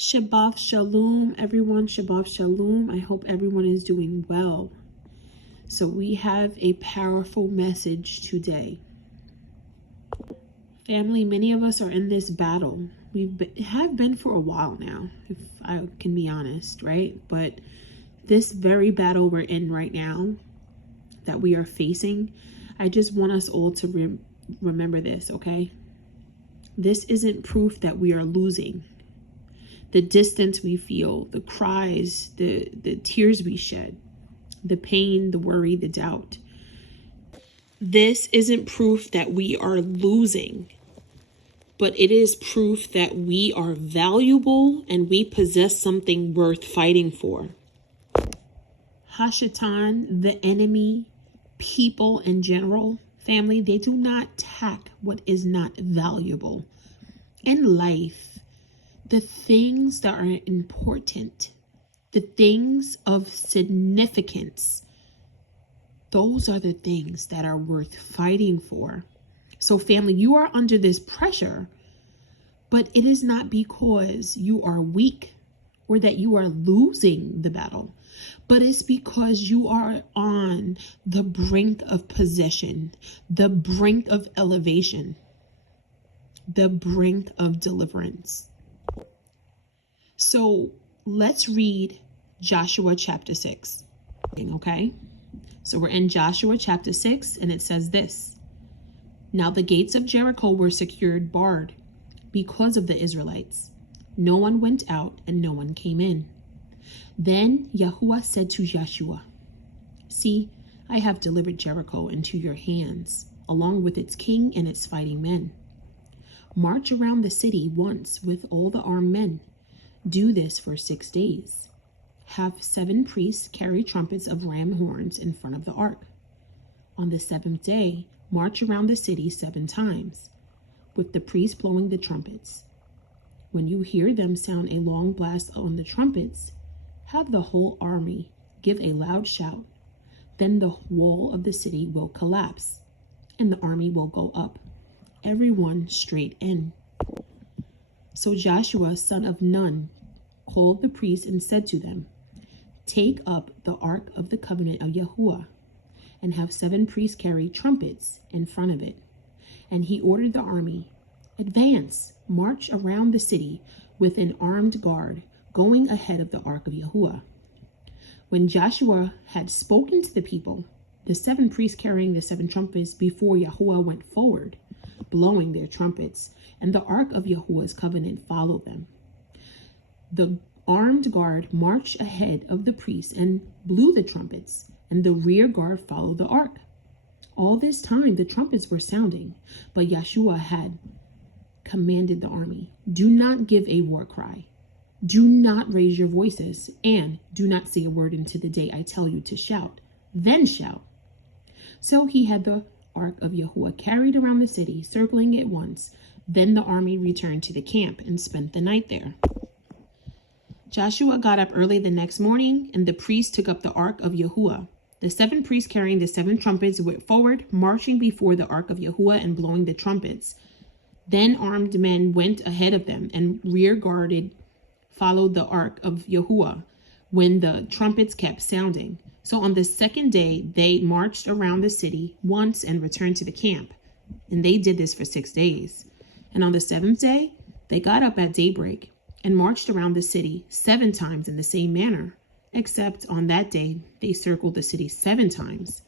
Shabbat Shalom, everyone. Shabbat Shalom. I hope everyone is doing well. So we have a powerful message today. Family, many of us are in this battle. Have been for a while now, if I can be honest, right? But this very battle we're in right now, that we are facing, I just want us all to remember this, okay? This isn't proof that we are losing. The distance we feel, the cries, the tears we shed, the pain, the worry, the doubt. This isn't proof that we are losing, but it is proof that we are valuable and we possess something worth fighting for. Hashatan, the enemy, people in general, family, they do not attack what is not valuable. In life, the things that are important, the things of significance, those are the things that are worth fighting for. So family, you are under this pressure, but it is not because you are weak or that you are losing the battle, but it's because you are on the brink of possession, the brink of elevation, the brink of deliverance. So let's read Joshua chapter 6, okay? So we're in Joshua chapter 6, and it says this. Now the gates of Jericho were secured, barred, because of the Israelites. No one went out and no one came in. Then Yahuwah said to Joshua, see, I have delivered Jericho into your hands, along with its king and its fighting men. March around the city once with all the armed men. Do this for 6 days. Have 7 priests carry trumpets of ram horns in front of the ark. On the 7th day, march around the city 7 times, with the priests blowing the trumpets. When you hear them sound a long blast on the trumpets, have the whole army give a loud shout. Then the wall of the city will collapse, and the army will go up, everyone straight in. So Joshua, son of Nun, called the priests and said to them, take up the ark of the covenant of Yahuwah, and have 7 priests carry trumpets in front of it. And he ordered the army, advance, march around the city with an armed guard, going ahead of the ark of Yahuwah. When Joshua had spoken to the people, the 7 priests carrying the 7 trumpets before Yahuwah went forward, blowing their trumpets, and the ark of Yahuwah's covenant followed them. The armed guard marched ahead of the priests and blew the trumpets, and the rear guard followed the ark. All this time the trumpets were sounding, but Yeshua had commanded the army, do not give a war cry, do not raise your voices, and do not say a word until the day I tell you to shout, then shout. So he had the ark of Yahuwah carried around the city, circling it once. Then the army returned to the camp and spent the night there. Joshua got up early the next morning, and the priests took up the ark of Yahuwah. The 7 priests carrying the 7 trumpets went forward, marching before the ark of Yahuwah and blowing the trumpets. Then armed men went ahead of them, and rear guarded followed the ark of Yahuwah when the trumpets kept sounding. So on the 2nd day, they marched around the city once and returned to the camp. And they did this for 6 days. And on the 7th day, they got up at daybreak and marched around the city 7 times in the same manner, except on that day, they circled the city 7 times.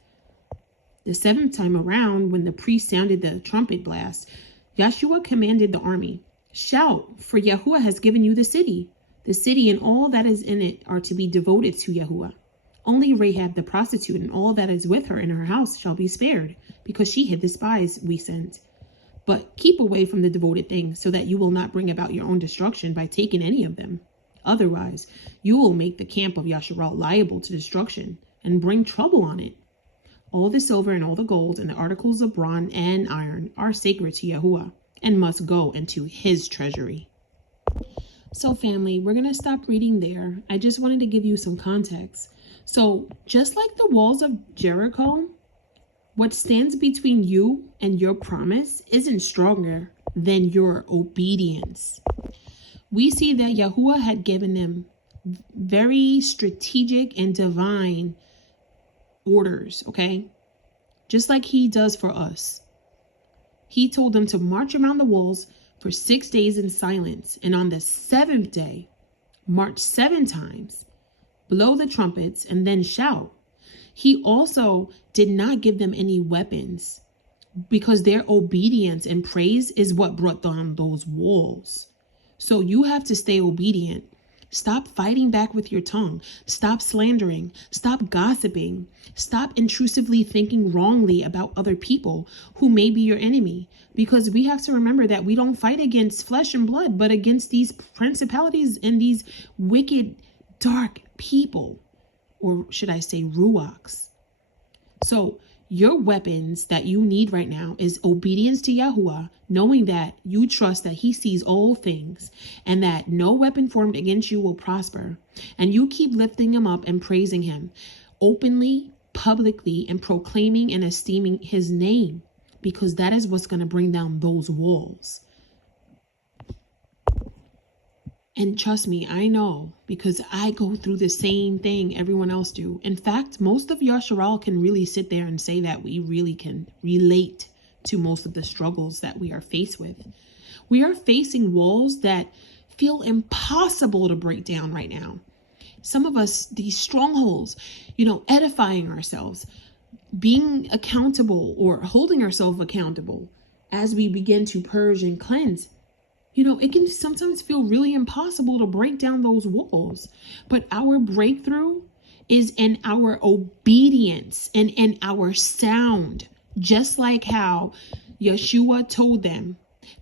The 7th time around, when the priest sounded the trumpet blast, Joshua commanded the army, shout, for Yahuwah has given you the city. The city and all that is in it are to be devoted to Yahuwah. Only Rahab the prostitute and all that is with her in her house shall be spared, because she hid the spies we sent. But keep away from the devoted things, so that you will not bring about your own destruction by taking any of them. Otherwise, you will make the camp of Yasharal liable to destruction and bring trouble on it. All the silver and all the gold and the articles of bronze and iron are sacred to Yahuwah and must go into his treasury. So family, we're going to stop reading there. I just wanted to give you some context. So just like the walls of Jericho, what stands between you and your promise isn't stronger than your obedience. we see that Yahuwah had given them very strategic and divine orders, okay? Just like he does for us. He told them to march around the walls for 6 days in silence. And on the 7th day, march 7 times, blow the trumpets, and then shout. He also did not give them any weapons because their obedience and praise is what brought down those walls. So you have to stay obedient. Stop fighting back with your tongue. Stop slandering. Stop gossiping. Stop intrusively thinking wrongly about other people who may be your enemy. Because we have to remember that we don't fight against flesh and blood, but against these principalities and these wicked, dark people. Or should I say ruachs. So your weapons that you need right now is obedience to Yahuwah, knowing that you trust that he sees all things and that no weapon formed against you will prosper. And you keep lifting him up and praising him openly, publicly, and proclaiming and esteeming his name, because that is what's going to bring down those walls. And trust me, I know, because I go through the same thing everyone else do. In fact, most of Yasharal can really sit there and say that we really can relate to most of the struggles that we are faced with. We are facing walls that feel impossible to break down right now. Some of us, these strongholds, edifying ourselves, being accountable or holding ourselves accountable as we begin to purge and cleanse. It can sometimes feel really impossible to break down those walls, but our breakthrough is in our obedience and in our sound, just like how Yeshua told them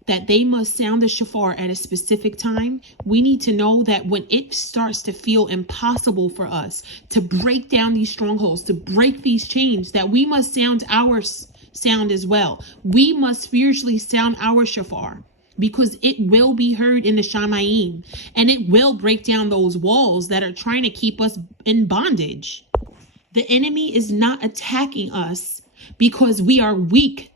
that they must sound the shofar at a specific time. We need to know that when it starts to feel impossible for us to break down these strongholds, to break these chains, that we must sound our sound as well. We must spiritually sound our shofar, because it will be heard in the Shamayim, and it will break down those walls that are trying to keep us in bondage. The enemy is not attacking us because we are weak.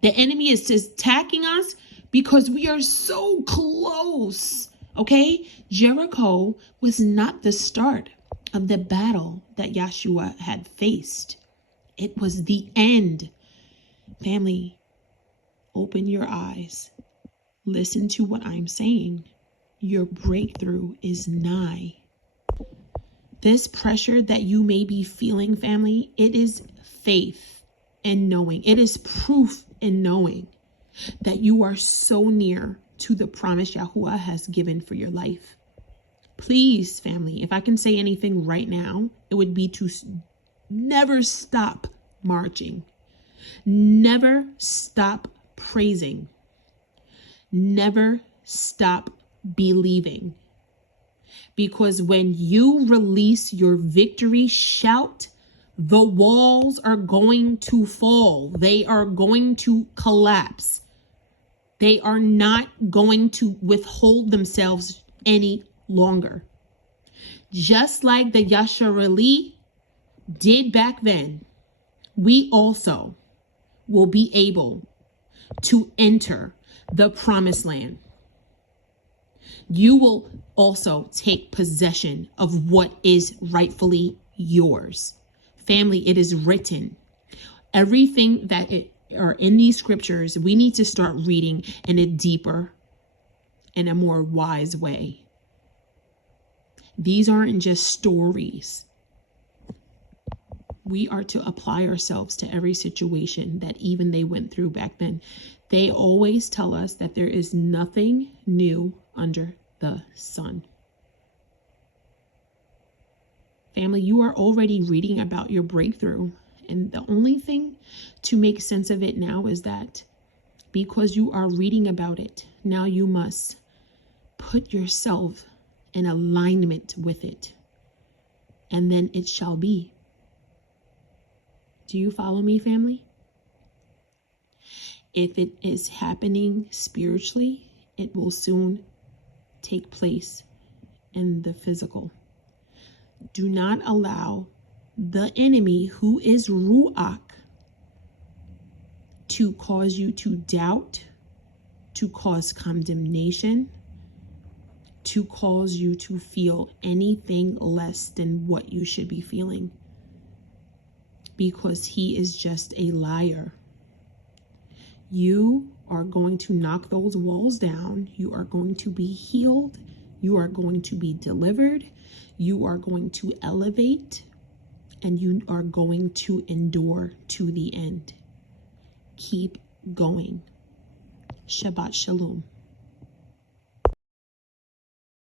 The enemy is attacking us because we are so close. Okay? Jericho was not the start of the battle that Yeshua had faced. It was the end. Family, open your eyes. Listen to what I'm saying. Your breakthrough is nigh. This pressure that you may be feeling, family, it is faith and knowing. It is proof in knowing that you are so near to the promise Yahuwah has given for your life. Please, family, if I can say anything right now, it would be to never stop marching. Never stop praising. Never stop believing. Because when you release your victory shout, the walls are going to fall. They are going to collapse. They are not going to withhold themselves any longer. Just like the Yasharali did back then, we also will be able to enter the promised land. You will also take possession of what is rightfully yours. Family, it is written. Everything that are in these scriptures, we need to start reading in a deeper and a more wise way. These aren't just stories. We are to apply ourselves to every situation that even they went through back then. They always tell us that there is nothing new under the sun. Family, you are already reading about your breakthrough. And the only thing to make sense of it now is that because you are reading about it, now you must put yourself in alignment with it. And then it shall be. Do you follow me, family? If it is happening spiritually, it will soon take place in the physical. Do not allow the enemy, who is Ruach, to cause you to doubt, to cause condemnation, to cause you to feel anything less than what you should be feeling, because he is just a liar. You are going to knock those walls down. You are going to be healed. You are going to be delivered. You are going to elevate, and you are going to endure to the end. Keep going. Shabbat Shalom.